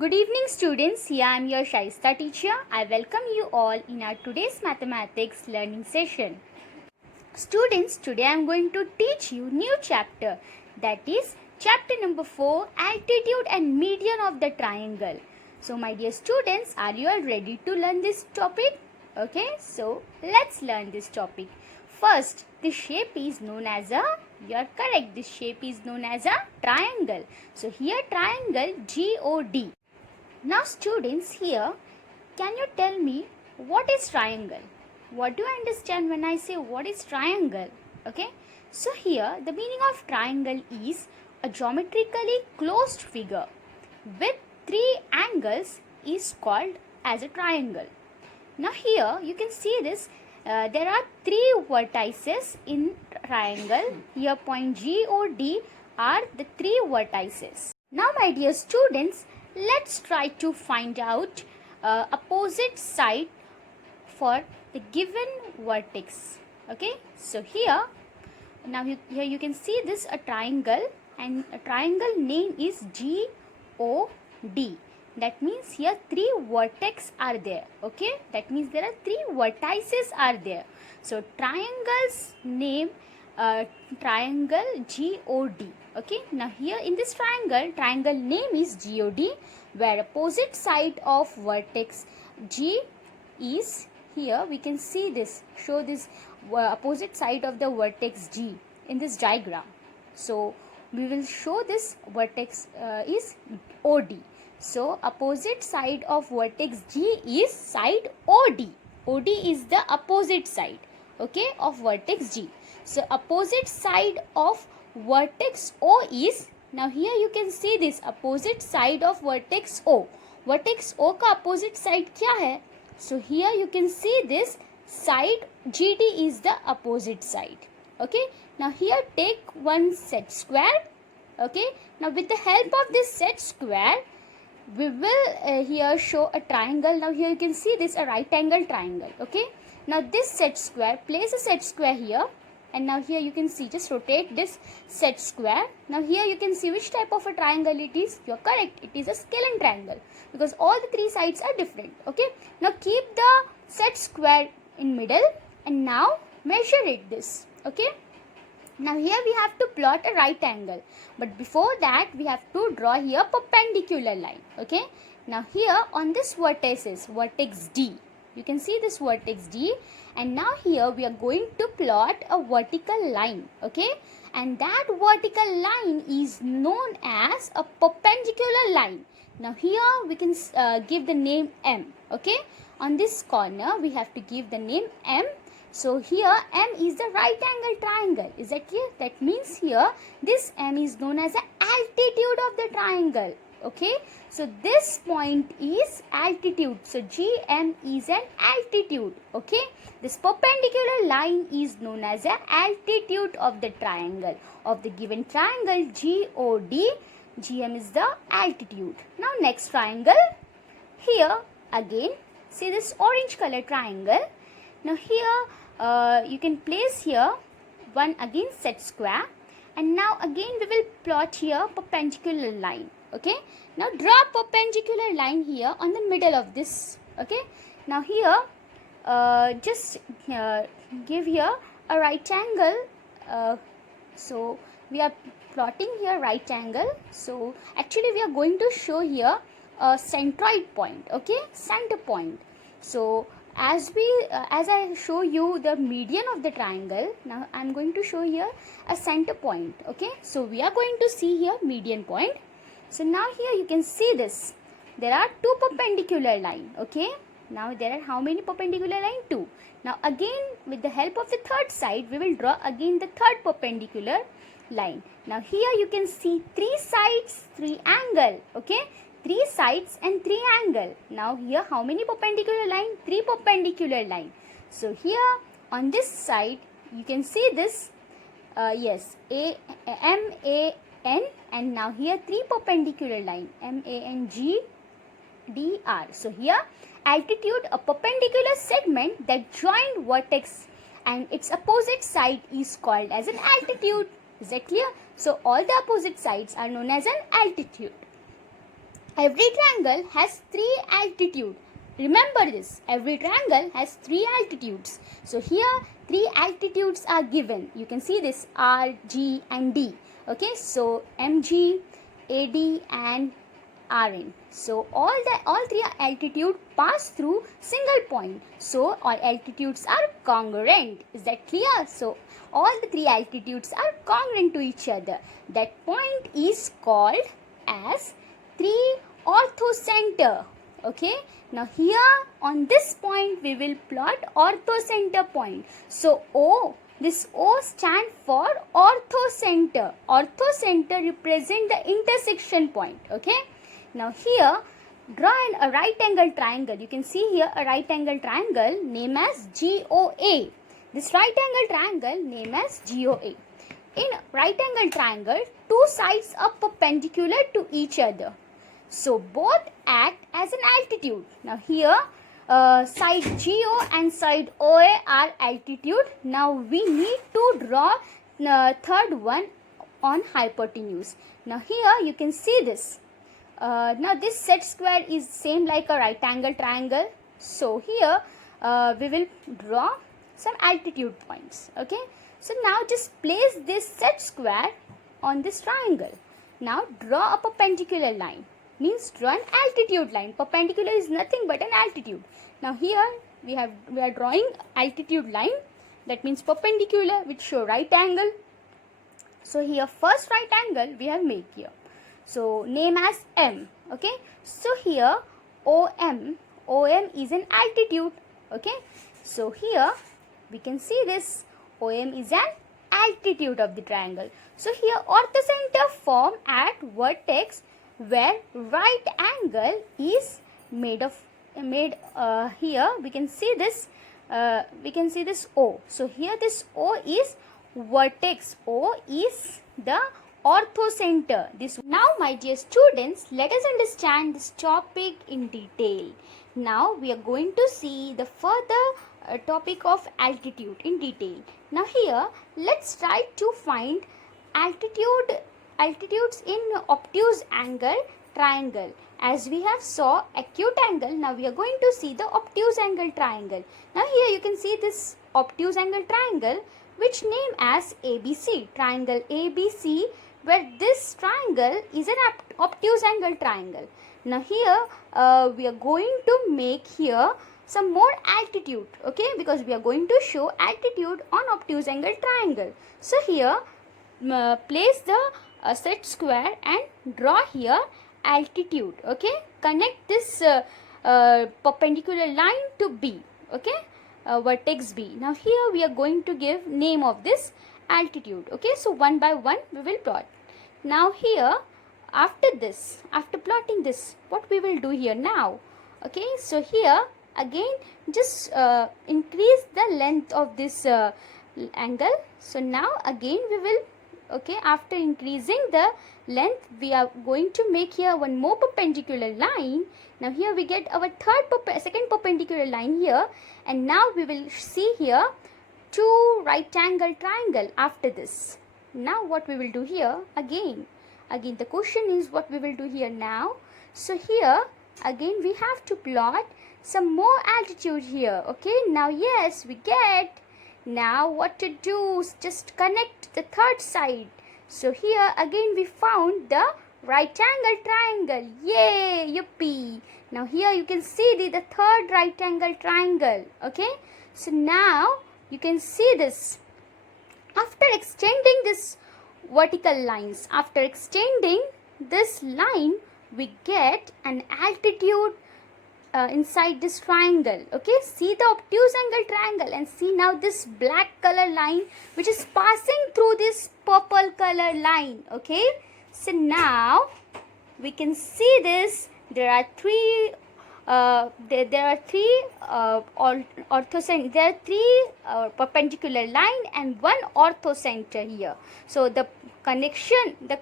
Good evening students, here I am your Shaista teacher. I welcome you all in our today's mathematics learning session. Students, today I am going to teach you new chapter, that is chapter number 4, altitude and median of the triangle. So my dear students, are you all ready to learn this topic? Okay, so let's learn this topic. First, the shape is known as a, you are correct, this shape is known as a triangle. So here triangle GOD. Now students, here can you tell me what is triangle? What do you understand when I say what is triangle? Okay, so here the meaning of triangle is a geometrically closed figure with three angles is called as a triangle. Now here you can see this, there are three vertices in triangle. Here point G O D are the three vertices. Now my dear students, let's try to find out opposite side for the given vertex. Okay, so here now here you can see this a triangle, and a triangle name is GOD. That means here three vertex are there. Okay, that means there are three vertices are there. So triangle's name triangle GOD. Okay, now here in this triangle name is GOD, where opposite side of vertex G is, here we can see this, show this opposite side of the vertex G in this diagram. So we will show this vertex is OD. So opposite side of vertex G is side OD. OD is the opposite side, okay, of vertex G. So opposite side of vertex O is, now here you can see this opposite side of vertex O. Vertex O का opposite side क्या है? So here you can see this side GD is the opposite side. Okay. Now here take one set square. Okay. Now with the help of this set square, we will here show a triangle. Now here you can see this a right angle triangle. Okay. Now this set square, place a set square here. And now here you can see, just rotate this set square. Now here you can see which type of a triangle it is. You are correct, it is a scalene triangle because all the three sides are different. Okay, now keep the set square in middle and now measure it this. Okay, now here we have to plot a right angle, but before that we have to draw here perpendicular line. Okay, now here on this vertex D, you can see this vertex D, and now here we are going to plot a vertical line. Okay, and that vertical line is known as a perpendicular line. Now here we can give the name M. Okay, on this corner we have to give the name M. So here M is the right angle triangle. Is that clear? That means here this M is known as the altitude of the triangle. Okay, so this point is altitude. So GM is an altitude. Okay, this perpendicular line is known as the altitude of the triangle, of the given triangle GOD. GM is the altitude. Now next triangle, here again see this orange color triangle. Now here you can place here one again set square, and now again we will plot here perpendicular line. Okay, now draw perpendicular line here on the middle of this. Okay, now here just give here a right angle. So we are plotting here right angle. So actually we are going to show here a centroid point. Okay, center point. So as I show you the median of the triangle, now I am going to show here a center point. Okay, so we are going to see here median point. So now here you can see this, there are two perpendicular line. Okay, now there are how many perpendicular line? Two. Now again with the help of the third side we will draw again the third perpendicular line. Now here you can see three sides, three angle. Okay, three sides and three angle. Now here how many perpendicular line? Three perpendicular line. So here on this side you can see this yes, MAN, and now here three perpendicular line MANG DR. So here altitude, a perpendicular segment that joined vertex and its opposite side is called as an altitude. Is that clear? So all the opposite sides are known as an altitude. Every triangle has 3 altitude. Remember this, every triangle has 3 altitudes. So here 3 altitudes are given. You can see this R, G and D. Okay, so MG, AD and Rn. So all 3 altitude pass through single point. So all altitudes are congruent. Is that clear? So all the 3 altitudes are congruent to each other. That point is called as 3 orthocenter. Okay, now here on this point we will plot orthocenter point. So this O stand for orthocenter. Orthocenter represent the intersection point. Okay, now here draw a right angle triangle. You can see here a right angle triangle named as GOA. This right angle triangle named as GOA. In right angle triangle, 2 sides are perpendicular to each other. So both act as an altitude. Now here side GO and side OA are altitude. Now we need to draw third one on hypotenuse. Now here you can see this. Now this set square is same like a right angle triangle. So here we will draw some altitude points. Okay. So now just place this set square on this triangle. Now draw a perpendicular line. Means draw an altitude line. Perpendicular is nothing but an altitude. Now here we are drawing altitude line. That means perpendicular which show right angle. So here first right angle we have made here. So name as M. Okay. So here OM is an altitude. Okay. So here we can see this OM is an altitude of the triangle. So here orthocenter form at vertex where right angle is made here we can see this O. So here this O is vertex. O is the orthocenter. Now my dear students, let us understand this topic in detail. Now we are going to see the further topic of altitude in detail. Now here let's try to find altitudes in obtuse angle triangle. As we have saw acute angle, now we are going to see the obtuse angle triangle. Now here you can see this obtuse angle triangle which name as ABC, triangle ABC, where this triangle is an obtuse angle triangle. Now here we are going to make here some more altitude, okay, because we are going to show altitude on obtuse angle triangle. So here place the set square and draw here altitude. Okay, connect this perpendicular line to B. Okay, vertex B. Now here we are going to give name of this altitude. Okay, so one by one we will plot. Now here after plotting this, what we will do here now? Okay, so here again just increase the length of this angle. So now again we will, okay, after increasing the length we are going to make here one more perpendicular line. Now here we get our second perpendicular line here, and now we will see here 2 right angle triangle after this. Now what we will do here again the question is what we will do here now. So here again we have to plot some more altitude here. Okay, now yes we get. Now what to do, just connect the third side. So here again we found the right angle triangle. Yay, yippee. Now here you can see the third right angle triangle. Okay, so now you can see this. After extending this vertical lines, after extending this line, we get an altitude inside this triangle. Okay, see the obtuse angle triangle and see now this black color line which is passing through this purple color line. Okay, so now we can see this. There are three perpendicular line and one orthocenter here. So the connection, the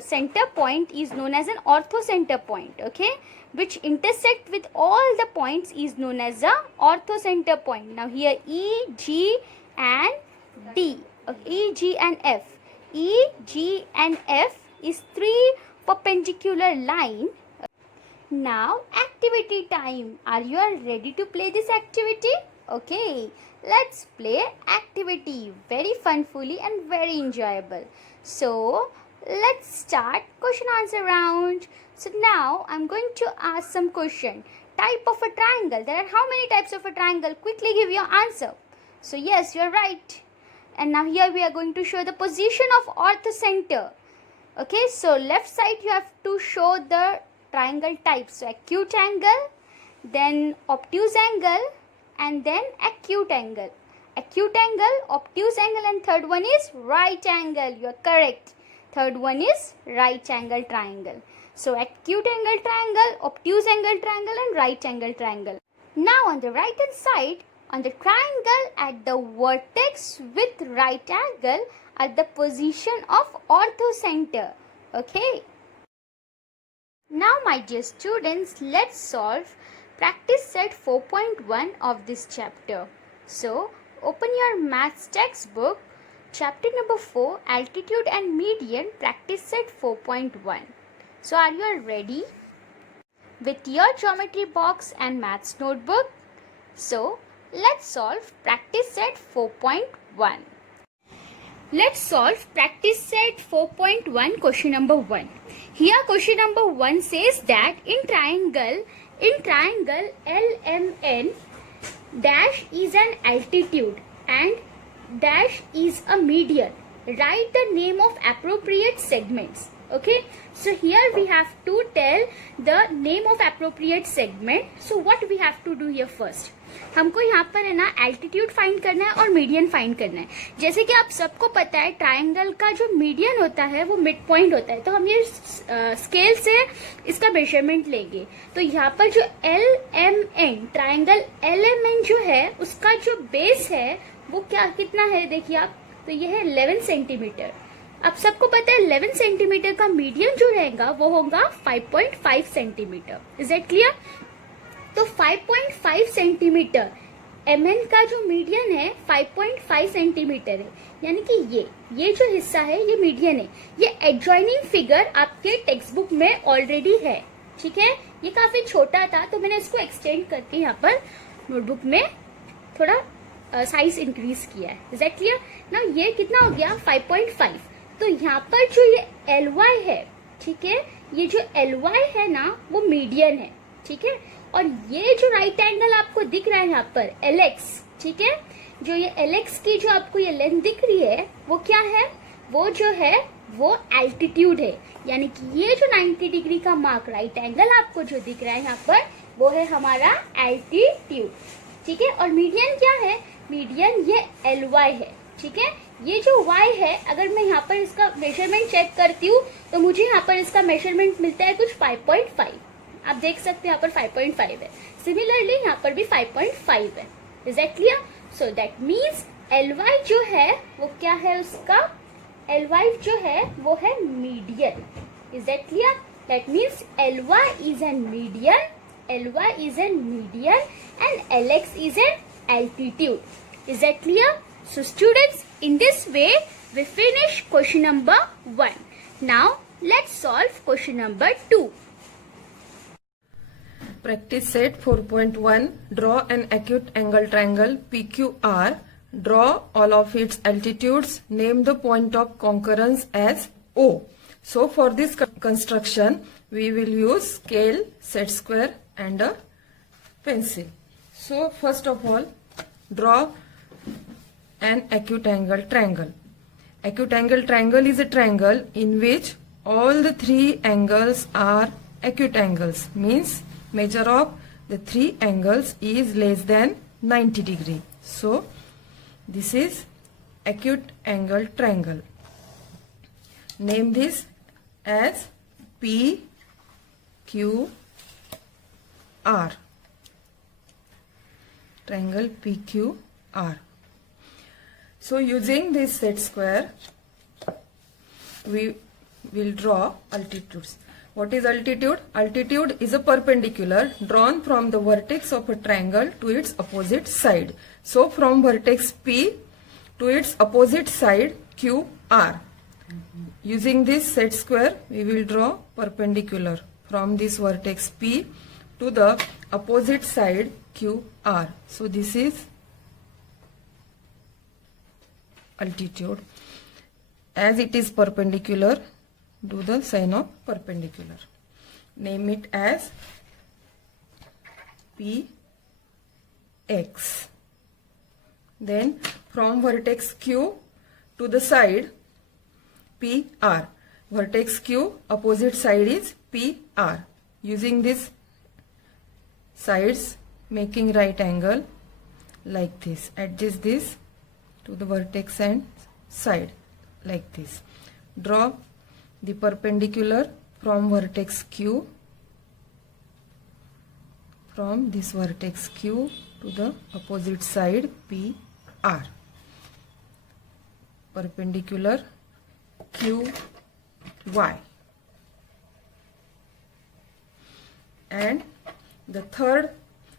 center point is known as an orthocenter point. Okay, which intersect with all the points is known as a orthocenter point. Now here E, G and D, E, G and F. E, G and F is 3 perpendicular line. Now activity time. Are you all ready to play this activity? Okay, let's play activity. Very funfully and very enjoyable. So let's start question answer round. So now I'm going to ask some question. Type of a triangle. There are how many types of a triangle? Quickly give your answer. So yes, you're right. And now here we are going to show the position of orthocenter. Okay, so left side you have to show the triangle type. So acute angle, then obtuse angle, and then acute angle. Acute angle, obtuse angle, and third one is right angle. You are correct. Third one is right angle triangle. So acute angle triangle, obtuse angle triangle, and right angle triangle. Now on the right hand side, on the triangle at the vertex with right angle at the position of orthocenter. Okay. Now my dear students, let's solve practice set 4.1 of this chapter. So open your maths textbook, chapter number 4, altitude and median, practice set 4.1. So are you all ready with your geometry box and maths notebook? So let's solve practice set 4.1. Let's solve practice set 4.1 question number 1. Here question number 1 says that in triangle LMN, dash is an altitude and dash is a median. Write the name of appropriate segments. Okay, so here we have to tell the name of appropriate segment. So what we have to do here first, हमको यहाँ पर है ना altitude find करना है और median find करना है. जैसे कि आप सबको पता है ट्राइंगल का जो मीडियन होता है वो मिड पॉइंट होता है. तो हम ये स्केल से इसका मेजरमेंट लेंगे. तो यहाँ पर जो LMN ट्राइंगल LMN जो है उसका जो बेस है वो क्या कितना है देखिए आप. तो ये है 11 सेंटीमीटर. अब सबको पता है 11 सेंटीमीटर का मीडियन जो रहेगा वो होगा 5.5 सेंटीमीटर. Is that clear? तो 5.5 सेंटीमीटर MN का जो मीडियन है 5.5 सेंटीमीटर है. यानी कि ये जो हिस्सा है ये मीडियन है. ये एडजॉइनिंग फिगर आपके टेक्स्ट बुक में ऑलरेडी है. ठीक है, ये काफी छोटा था तो मैंने इसको एक्सटेंड करके यहाँ पर नोटबुक में थोड़ा साइज इंक्रीज किया है. Is that clear? ना ये कितना हो गया 5.5. तो यहाँ पर जो ये LY है, ठीक है, ये जो LY है ना वो मीडियन है. ठीक है, और ये जो राइट एंगल आपको दिख रहा है यहाँ पर LX, ठीक है, जो ये LX की जो आपको ये लेंथ दिख रही है वो क्या है, वो जो है वो एल्टीट्यूड है. यानी कि ये जो 90 डिग्री का मार्क राइट एंगल आपको जो दिख रहा है यहाँ पर वो है हमारा एल्टीट्यूड. ठीक है, और मीडियन क्या है, मीडियन ये LY है. ठीक है, ये जो Y है अगर मैं यहाँ पर इसका मेजरमेंट चेक करती हूँ तो मुझे यहाँ पर इसका मेजरमेंट मिलता है कुछ 5.5. आप देख सकते हैं यहाँ पर 5.5 है. सिमिलरली यहाँ पर भी 5.5 है. Is that clear? So that means LY जो है वो क्या है, उसका LY जो है वो है median. Is that clear? That means LY is an median, LY is an median and LX is an altitude. Is that clear? So students, in this way we finish question number 1. Now let's solve question number 2. Practice set 4.1. Draw an acute angle triangle PQR. Draw all of its altitudes. Name the point of concurrence as O. So for this construction we will use scale, set square and a pencil. So first of all, draw an acute angle triangle. Acute angle triangle is a triangle in which all the three angles are acute angles. Means measure of the three angles is less than 90 degree. So this is acute angle triangle. Name this as PQR. Triangle PQR. So using this set square we will draw altitudes. What is altitude? Altitude is a perpendicular drawn from the vertex of a triangle to its opposite side. So from vertex P to its opposite side QR. Using this set square we will draw perpendicular from this vertex P to the opposite side QR. So this is altitude. As it is perpendicular, do the sign of perpendicular. Name it as PX. Then from vertex Q to the side PR. Vertex Q, opposite side is PR. Using this sides, making right angle like this. Adjust this to the vertex and side like this. Draw the perpendicular from vertex Q, from this vertex Q to the opposite side PR. Perpendicular QY. And the third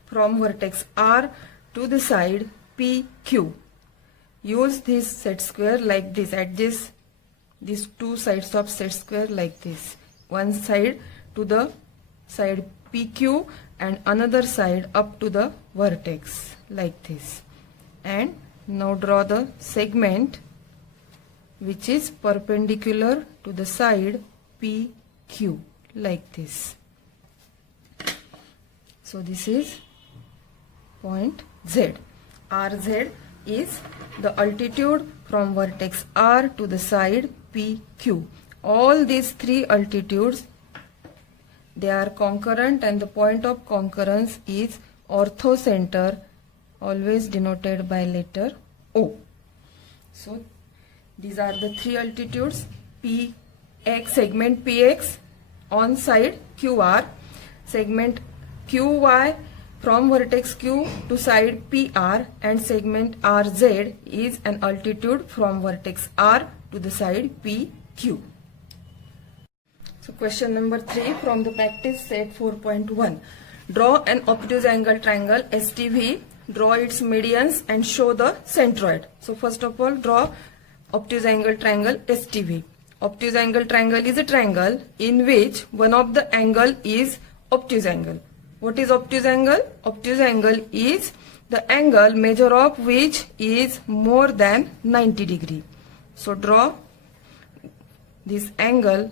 from vertex R to the side PQ. Use this set square like this. Adjust these two sides of set square like this. One side to the side PQ and another side up to the vertex like this. And now draw the segment which is perpendicular to the side PQ like this. So this is point Z. RZ is the altitude from vertex R to the side PQ. All these three altitudes, they are concurrent, and the point of concurrence is orthocenter, always denoted by letter O. So these are the three altitudes. PX, segment PX on side QR, segment QY from vertex Q to side PR, and segment RZ is an altitude from vertex R to the side PQ. So question number 3 from the practice set 4.1. Draw an obtuse angle triangle STV, draw its medians and show the centroid. So first of all, draw obtuse angle triangle STV. Obtuse angle triangle is a triangle in which one of the angle is obtuse angle. What is obtuse angle? Obtuse angle is the angle measure of which is more than 90 degree. So draw this angle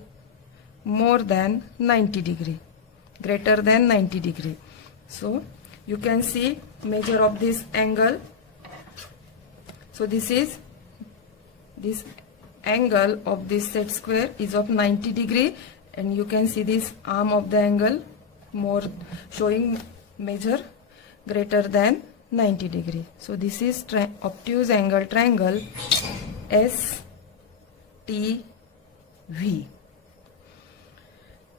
more than 90 degree, greater than 90 degree. So you can see measure of this angle. So this angle of this set square is of 90 degree, and you can see this arm of the angle more showing measure greater than 90 degree. So this is obtuse angle triangle STV.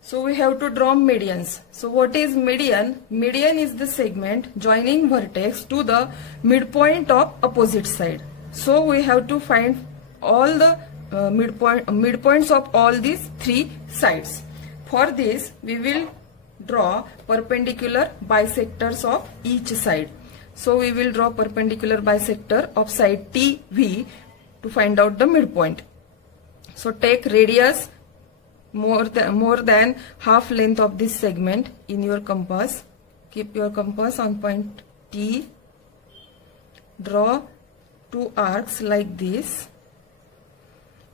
So we have to draw medians. So what is median? Median is the segment joining vertex to the midpoint of opposite side. So we have to find all the midpoints of all these three sides. For this we will draw perpendicular bisectors of each side. So we will draw perpendicular bisector of side TV to find out the midpoint. So take radius more than half length of this segment in your compass. Keep your compass on point T. Draw two arcs like this.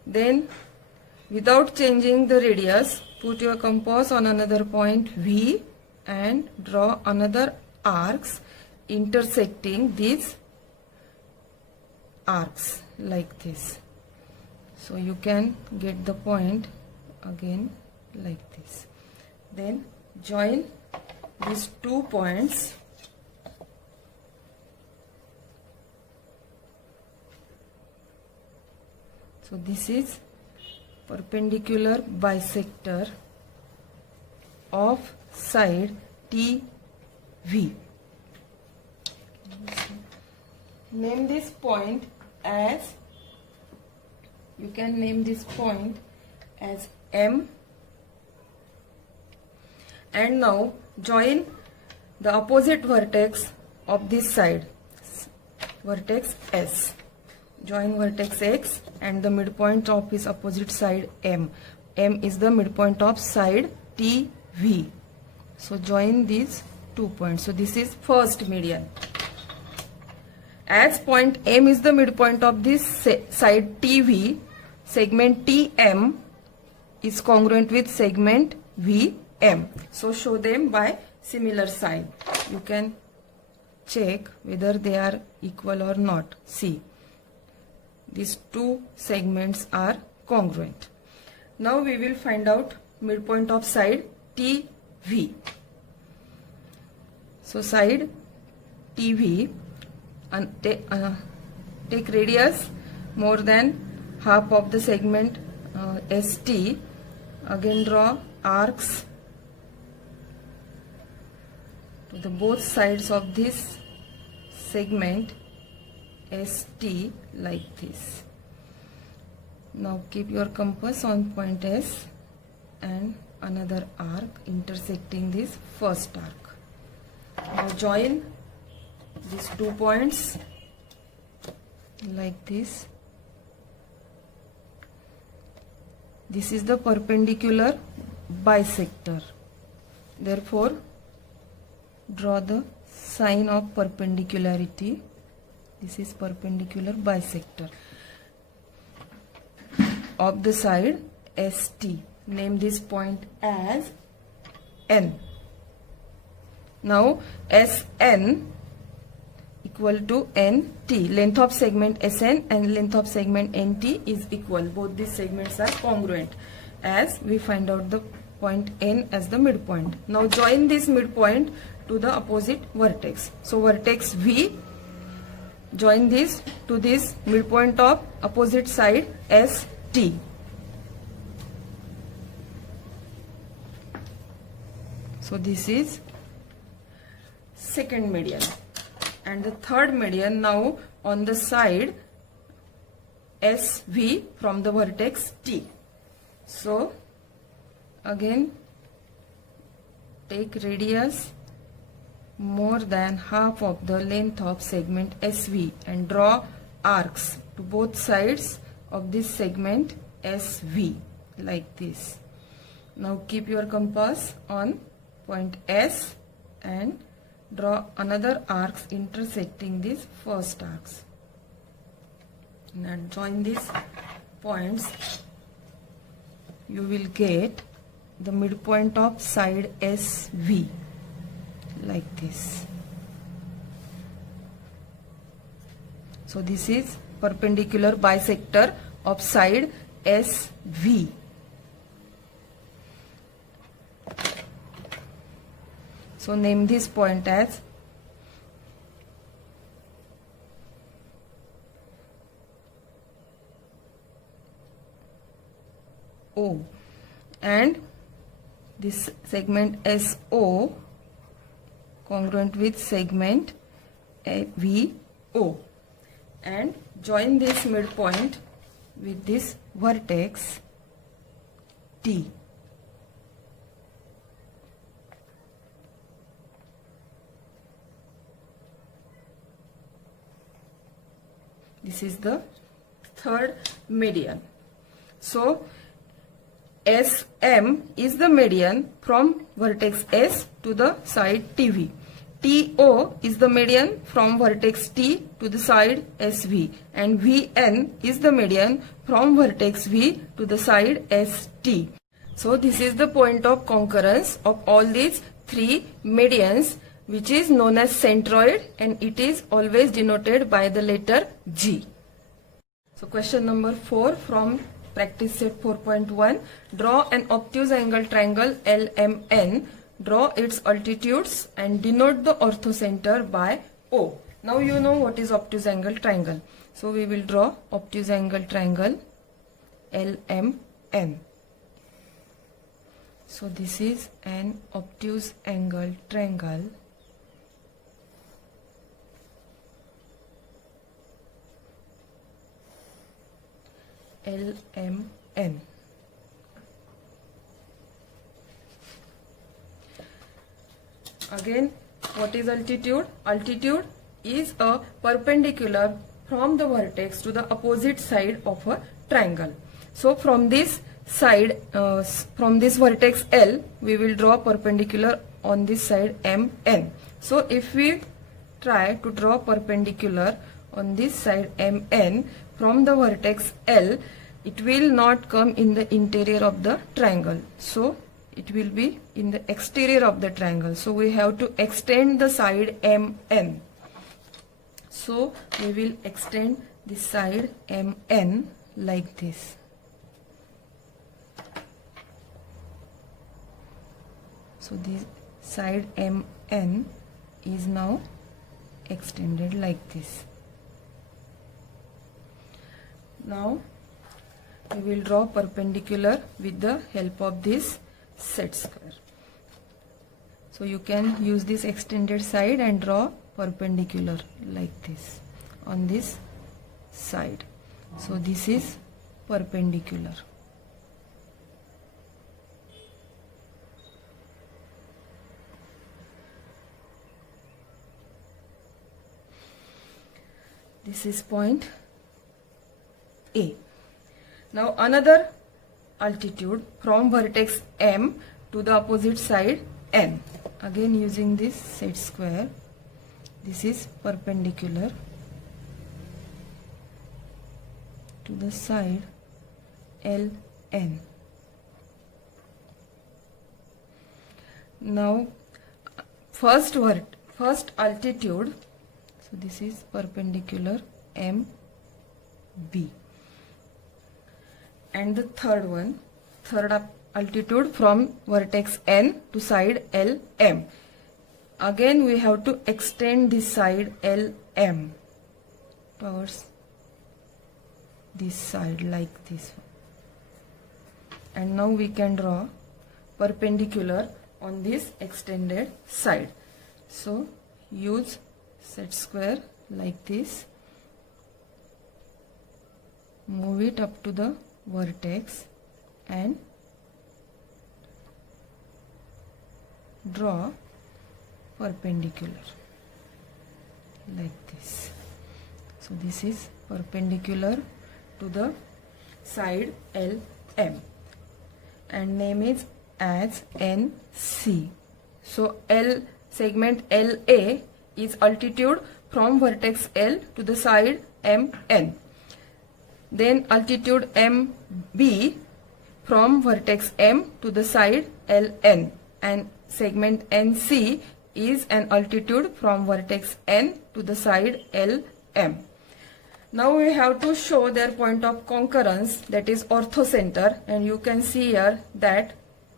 Then without changing the radius, put your compass on another point V and draw another arcs intersecting these arcs like this. So you can get the point again like this. Then join these 2 points. So this is perpendicular bisector of side TV. Name this point as, you can name this point as M, and now join the opposite vertex of this side, vertex S. Join vertex X and the midpoint of its opposite side M. M is the midpoint of side TV. V. So join these 2 points. So this is first median. As point M is the midpoint of this side TV, segment TM is congruent with segment VM. So show them by similar side. You can check whether they are equal or not. See, these two segments are congruent. Now we will find out midpoint of side TV. So side TV, and take radius more than half of the segment ST. Again draw arcs to the both sides of this segment ST like this. Now keep your compass on point S and another arc intersecting this first arc. Now join these 2 points like this. This is the perpendicular bisector. Therefore, draw the sign of perpendicularity. This is perpendicular bisector of the side ST. Name this point as N. Now SN equal to NT. Length of segment SN and length of segment NT is equal. Both these segments are congruent as we find out the point N as the midpoint. Now join this midpoint to the opposite vertex. So vertex V, join this to this midpoint of opposite side ST. So this is second median. And the third median now on the side SV from the vertex T. So again take radius more than half of the length of segment SV and draw arcs to both sides of this segment SV like this. Now keep your compass on point S and draw another arcs intersecting these first arcs. Now join these points. You will get the midpoint of side SV like this. So this is perpendicular bisector of side SV. So name this point as O, and this segment SO congruent with segment VO, and join this midpoint with this vertex T. This is the third median. So SM is the median from vertex S to the side TV. TO is the median from vertex T to the side SV, and VN is the median from vertex V to the side ST. So this is the point of concurrence of all these three medians, which is known as centroid, and it is always denoted by the letter G. So question number 4 from practice set 4.1. Draw an obtuse angle triangle LMN. Draw its altitudes and denote the orthocenter by O. Now you know what is obtuse angle triangle. So we will draw obtuse angle triangle LMN. So this is an obtuse angle triangle LMN. Again, what is altitude? Altitude is a perpendicular from the vertex to the opposite side of a triangle. So from this side, from this vertex L, we will draw perpendicular on this side MN. So if we try to draw perpendicular on this side MN from the vertex L, it will not come in the interior of the triangle. So it will be in the exterior of the triangle. So we have to extend the side MN. So we will extend this side MN like this. So this side MN is now extended like this. Now we will draw perpendicular with the help of this set square. So you can use this extended side and draw perpendicular like this on this side. So this is perpendicular. This is point A. Now another altitude from vertex M to the opposite side N. Again using this set square. This is perpendicular to the side LN. Now first altitude, so this is perpendicular MB. And the third altitude from vertex N to side LM. Again we have to extend this side LM towards this side like this. And now we can draw perpendicular on this extended side. So use set square like this. Move it up to the vertex and draw perpendicular like this. So this is perpendicular to the side LM and name it as NC. So L segment LA is altitude from vertex L to the side MN. Then altitude MB from vertex M to the side LN, and segment NC is an altitude from vertex N to the side LM. Now we have to show their point of concurrence, that is orthocenter, and you can see here that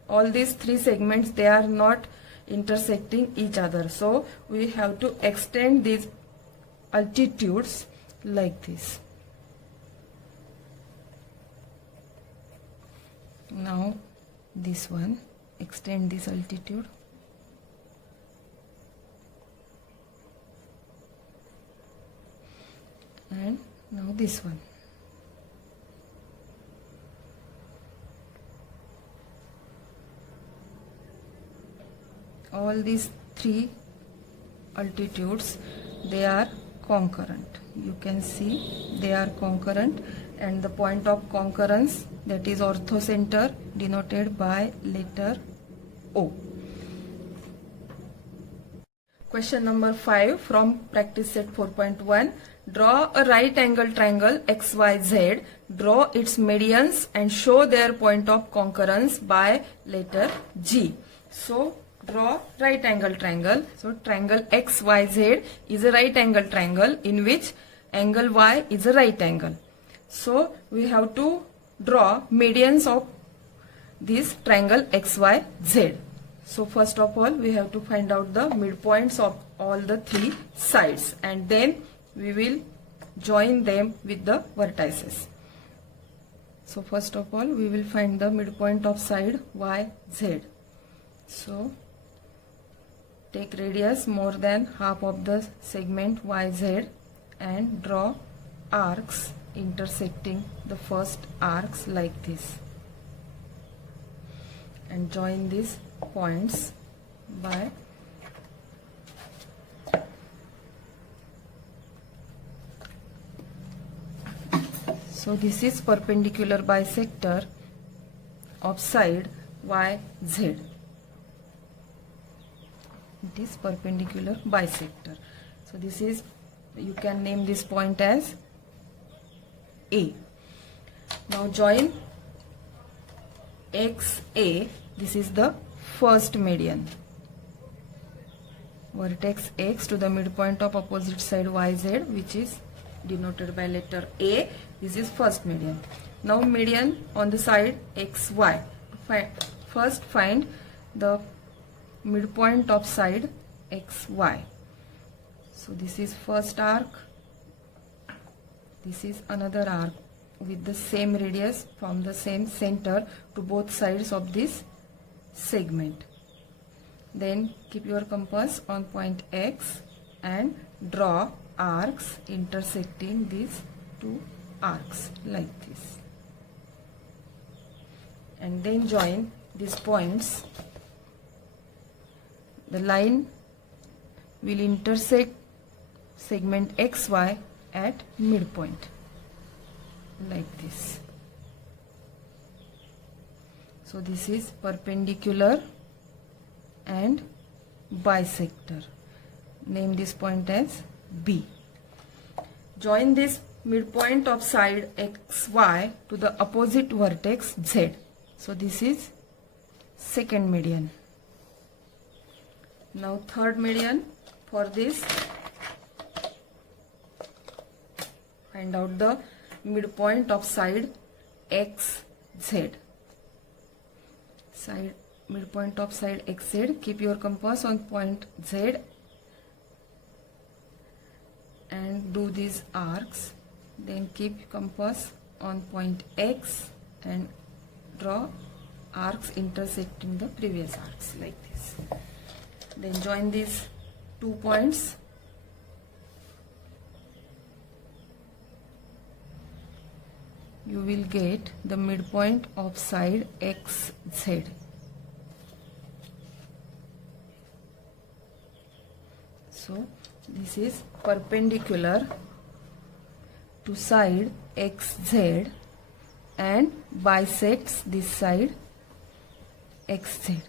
all these three segments, they are not intersecting each other. So we have to extend these altitudes like this. Now this one, extend this altitude. And now this one. All these three altitudes, they are concurrent. You can see they are concurrent, and the point of concurrence, that is orthocenter, denoted by letter O. Question number 5 from practice set 4.1. Draw a right angle triangle XYZ. Draw its medians and show their point of concurrence by letter G. So draw right angle triangle. So triangle XYZ is a right angle triangle in which angle Y is a right angle. So we have to draw medians of this triangle XYZ. So first of all, we have to find out the midpoints of all the three sides, and then we will join them with the vertices. So first of all, we will find the midpoint of side YZ. So take radius more than half of the segment YZ and draw arcs intersecting the first arcs like this, and join these points by so this is perpendicular bisector, of side YZ. It is perpendicular bisector. So this is, you can name this point as A. Now join XA. This is the first median. Vertex X to the midpoint of opposite side YZ, which is denoted by letter A. This is first median. Now median on the side XY. First find the midpoint of side XY. So this is first arc. This is another arc with the same radius from the same center to both sides of this segment. Then keep your compass on point X and draw arcs intersecting these two arcs like this. And then join these points. The line will intersect segment XY at midpoint like this. So this is perpendicular and bisector. Name this point as B. Join this midpoint of side XY to the opposite vertex Z. So this is second median. Now third median. For this, find out the midpoint of side XZ. Midpoint of side XZ. Keep your compass on point Z and do these arcs. Then keep compass on point X and draw arcs intersecting the previous arcs like this. Then join these 2 points. You will get the midpoint of side XZ. So this is perpendicular to side XZ and bisects this side XZ.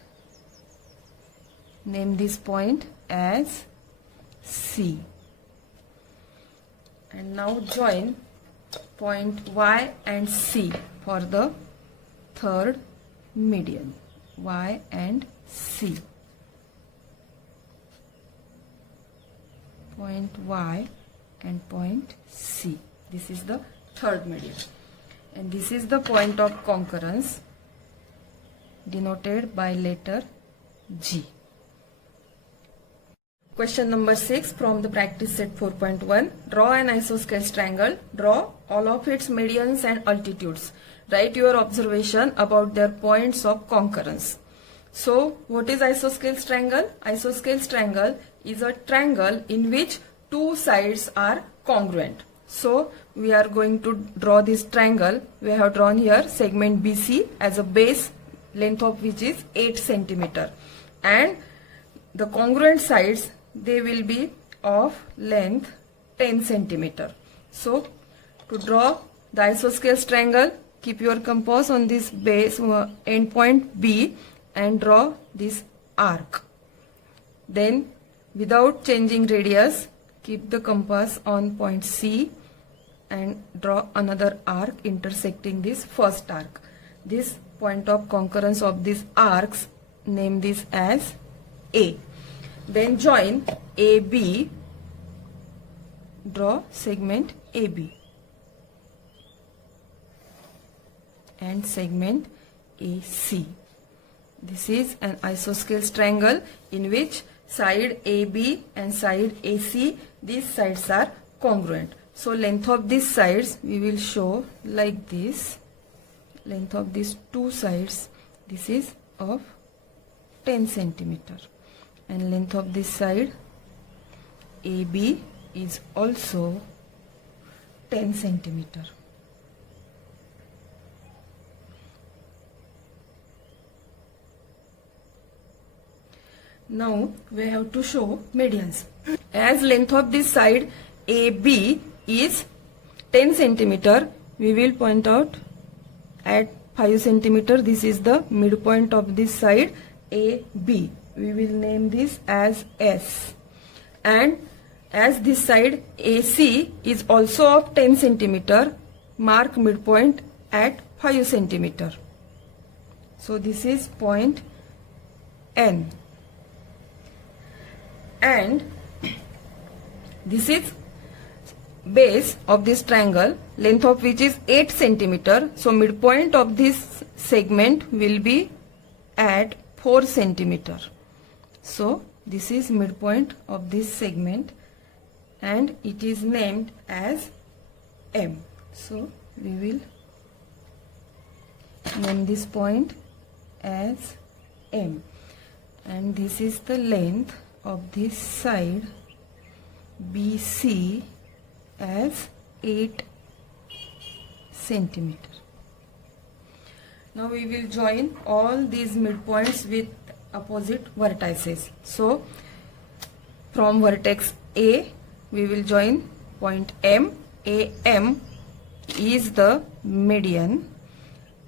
Name this point as C. And now join point Y and C for the third median. Y and C. Point Y and point C. This is the third median. And this is the point of concurrence denoted by letter G. Question number 6 from the practice set 4.1. Draw an isosceles triangle. Draw all of its medians and altitudes. Write your observation about their points of concurrence. So, what is isosceles triangle? Isosceles triangle is a triangle in which two sides are congruent. So, we are going to draw this triangle. We have drawn here segment BC as a base, length of which is 8 cm. And the congruent sides, they will be of length 10 cm. So, to draw the isosceles triangle, keep your compass on this base endpoint B and draw this arc. Then, without changing radius, keep the compass on point C and draw another arc intersecting this first arc. This point of concurrence of these arcs, name this as A. Then join AB, draw segment AB and segment AC. This is an isosceles triangle in which side AB and side AC, these sides are congruent. So length of these sides we will show like this. Length of these two sides, this is of 10 cm. And length of this side AB is also 10 cm. Now we have to show medians. As length of this side AB is 10 cm, we will point out at 5 centimeter. This is the midpoint of this side AB. We will name this as S. And as this side AC is also of 10 centimeter, mark midpoint at 5 centimeter. So this is point N. And this is base of this triangle, length of which is 8 centimeter. So midpoint of this segment will be at 4 centimeter. So this is midpoint of this segment and it is named as M. So we will name this point as M. And this is the length of this side BC as 8 centimeter. Now we will join all these midpoints with opposite vertices. So from vertex A we will join point M. AM is the median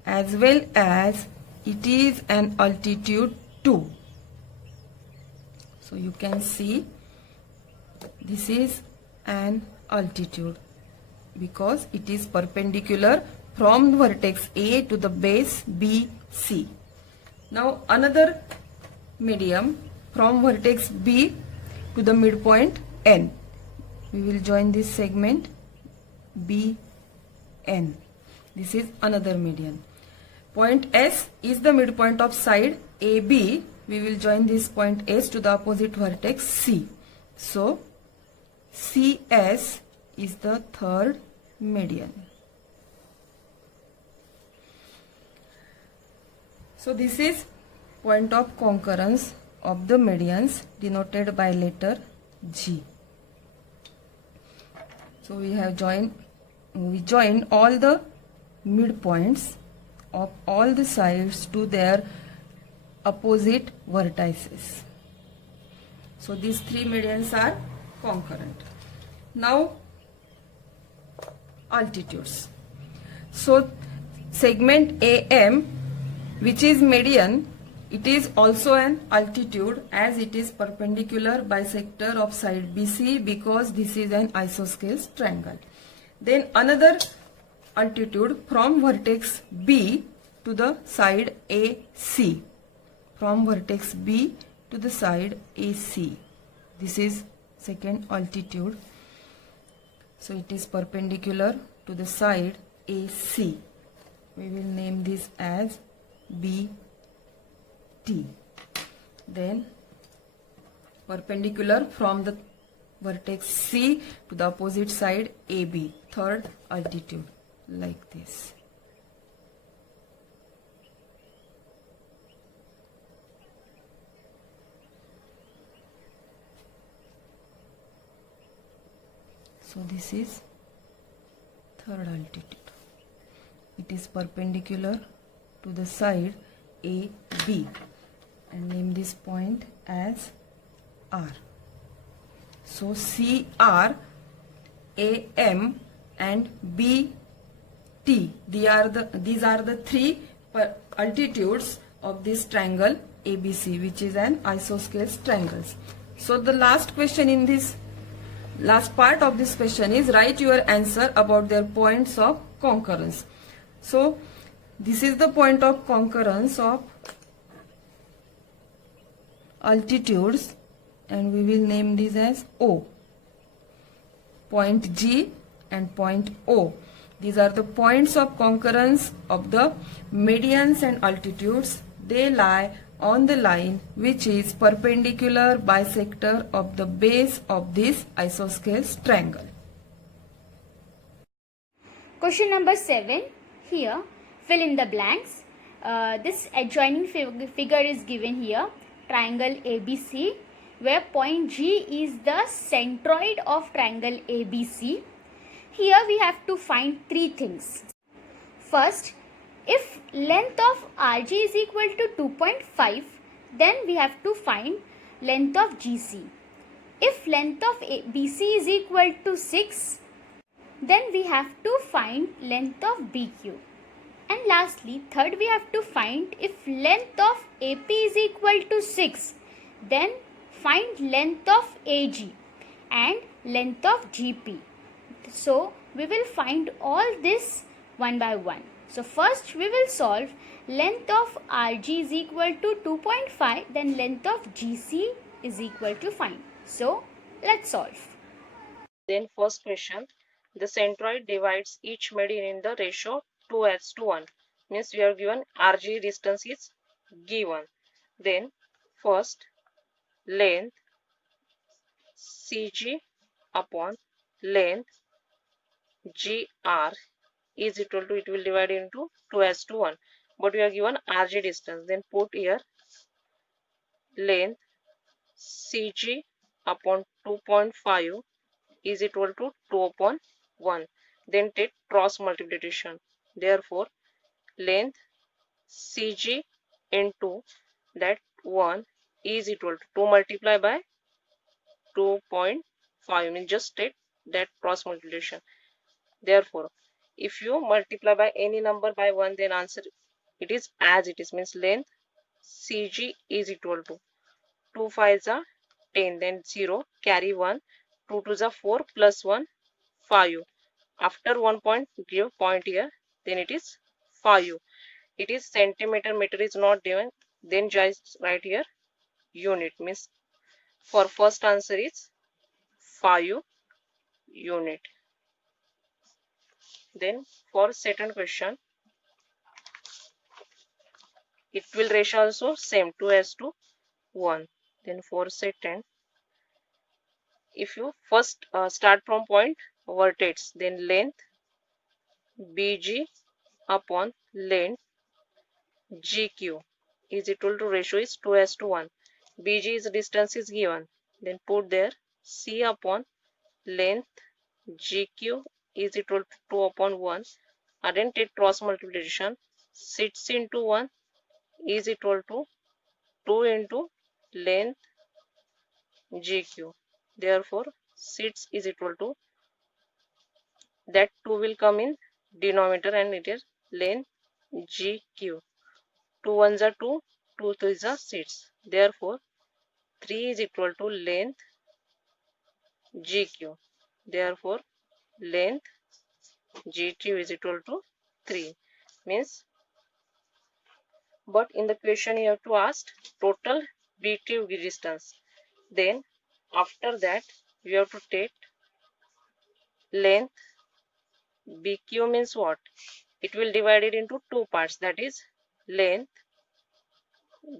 as well as it is an altitude 2. So you can see this is an altitude because it is perpendicular from vertex A to the base BC. Now another medium from vertex B to the midpoint N. We will join this segment BN. This is another median. Point S is the midpoint of side AB. We will join this point S to the opposite vertex C. So CS is the third median. So this is point of concurrence of the medians denoted by letter G. So we join all the midpoints of all the sides to their opposite vertices. So these three medians are concurrent. Now altitudes. So segment AM, which is median, it is also an altitude as it is perpendicular bisector of side BC because this is an isosceles triangle. Then another altitude from vertex B to the side AC. From vertex B to the side AC. This is second altitude. So it is perpendicular to the side AC. We will name this as BT. Then perpendicular from the vertex C to the opposite side AB. Third altitude, like this. So this is third altitude. It is perpendicular to the side AB and name this point as R. So CR, AM and BT, these are the three altitudes of this triangle ABC, which is an isosceles triangle. So the last question in this last part of this question is write your answer about their points of concurrence. So this is the point of concurrence of altitudes and we will name this as O. Point G and point O. These are the points of concurrence of the medians and altitudes. They lie on the line which is perpendicular bisector of the base of this isosceles triangle. Question number 7. Here, fill in the blanks. This adjoining figure is given here. Triangle ABC, where point G is the centroid of triangle ABC. Here we have to find three things. First, if length of RG is equal to 2.5, then we have to find length of GC. If length of BC is equal to 6, then we have to find length of BQ. And lastly, third, we have to find if length of AP is equal to 6, then find length of AG and length of GP. So we will find all this one by one. So first we will solve length of RG is equal to 2.5, then length of GC is equal to 5. So let's solve. Then first question, the centroid divides each median in the ratio 2:1. Means we are given RG distance is given. Then first length CG upon length GR is equal to, it will divide into 2:1. But we are given RG distance. Then put here length CG upon 2.5 is equal to 2 upon 1. Then take cross multiplication. Therefore, length CG into that 1 is equal to 2 multiplied by 2.5, means just take that cross multiplication. Therefore, if you multiply by any number by 1, then answer it is as it is, means length CG is equal to 2 5s are 10, then 0, carry 1, 2 2s are 4, plus 1, 5. After 1 point, give point here, then it is 5. It is centimeter, meter is not given, then just write here unit, means for first answer is 5 unit. Then for second question, it will ratio also same 2:1. Then for second, if you first start from point vertex, then length BG upon length GQ is equal to, ratio is 2:1. BG is distance is given, then put there C upon length GQ is equal to 2 upon 1. And then take cross multiplication, 6 into 1 is equal to 2 into length GQ. Therefore, 6 is equal to, that 2 will come in denominator and it is length GQ. 2 1s are 2, 2 3s are 6. Therefore, 3 is equal to length GQ. Therefore, length GQ is equal to 3. Means, but in the question you have to ask total BQ distance. Then after that you have to take length BQ, means what? It will divide it into two parts, that is length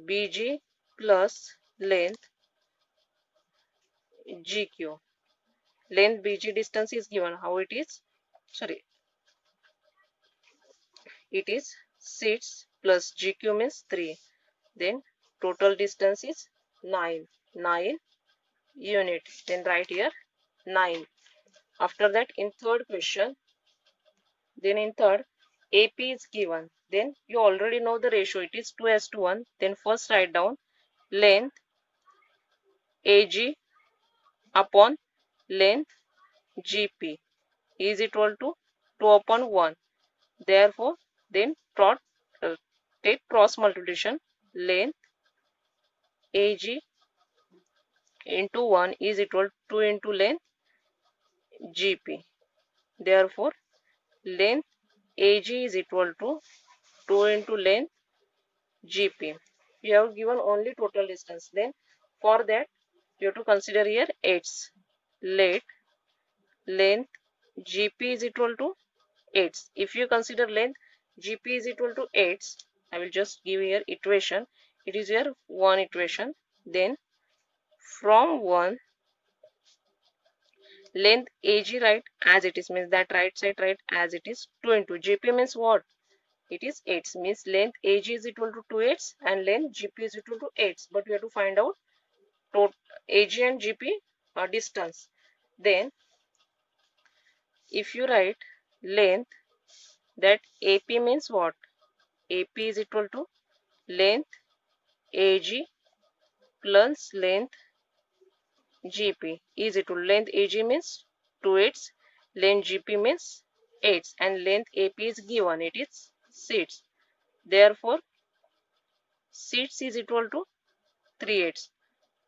BG plus length GQ. Length BG distance is given. How it is? Sorry. It is 6 plus GQ means 3. Then total distance is 9. 9 unit. Then write here 9. After that, in third question, then in third, AP is given. Then you already know the ratio. It is 2:1. Then first write down length AG upon length GP is equal to 2 upon 1. Therefore, then take cross multiplication, length AG into 1 is equal to 2 into length GP. Therefore, length AG is equal to 2 into length GP. You have given only total distance. Then for that, you have to consider here 8s. Let length GP is equal to 8s. If you consider length GP is equal to 8s, I will just give here equation. It is here one equation. Then from 1, length AG write as it is, means that right side write as it is, 2 into GP means what? It is 8s, means length AG is equal to 2/8 and length GP is equal to 8s. But we have to find out total AG and GP distance. Then if you write length, that AP means what? AP is equal to length AG plus length GP is equal to, length AG means 2/8, length GP means 8, and length AP is given, it is seats. Therefore, seats is equal to 3/8.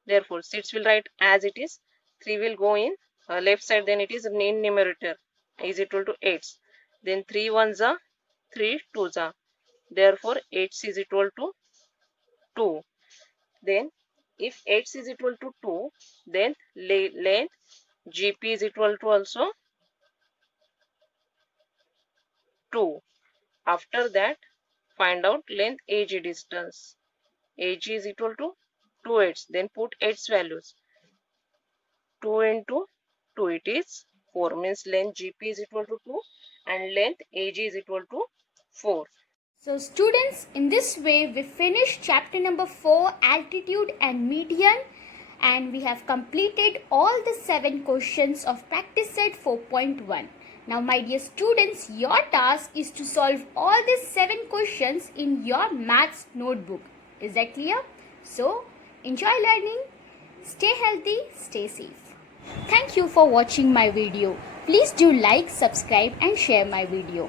Therefore, seats will write as it is. 3 will go in left side, then it is in numerator is equal to 8. Then 3 ones are 3 twos are. Therefore, 8 is equal to 2. Then, if 8 is equal to 2, then length GP is equal to also 2. After that, find out length AG distance. AG is equal to 2/8. Then put 8's values. 2 into 2, it is 4. Means length GP is equal to 2 and length AG is equal to 4. So students, in this way we finished chapter number 4, altitude and median, and we have completed all the 7 questions of practice set 4.1. Now my dear students, your task is to solve all these 7 questions in your maths notebook. Is that clear? So enjoy learning, stay healthy, stay safe. Thank you for watching my video. Please do like, subscribe and share my video.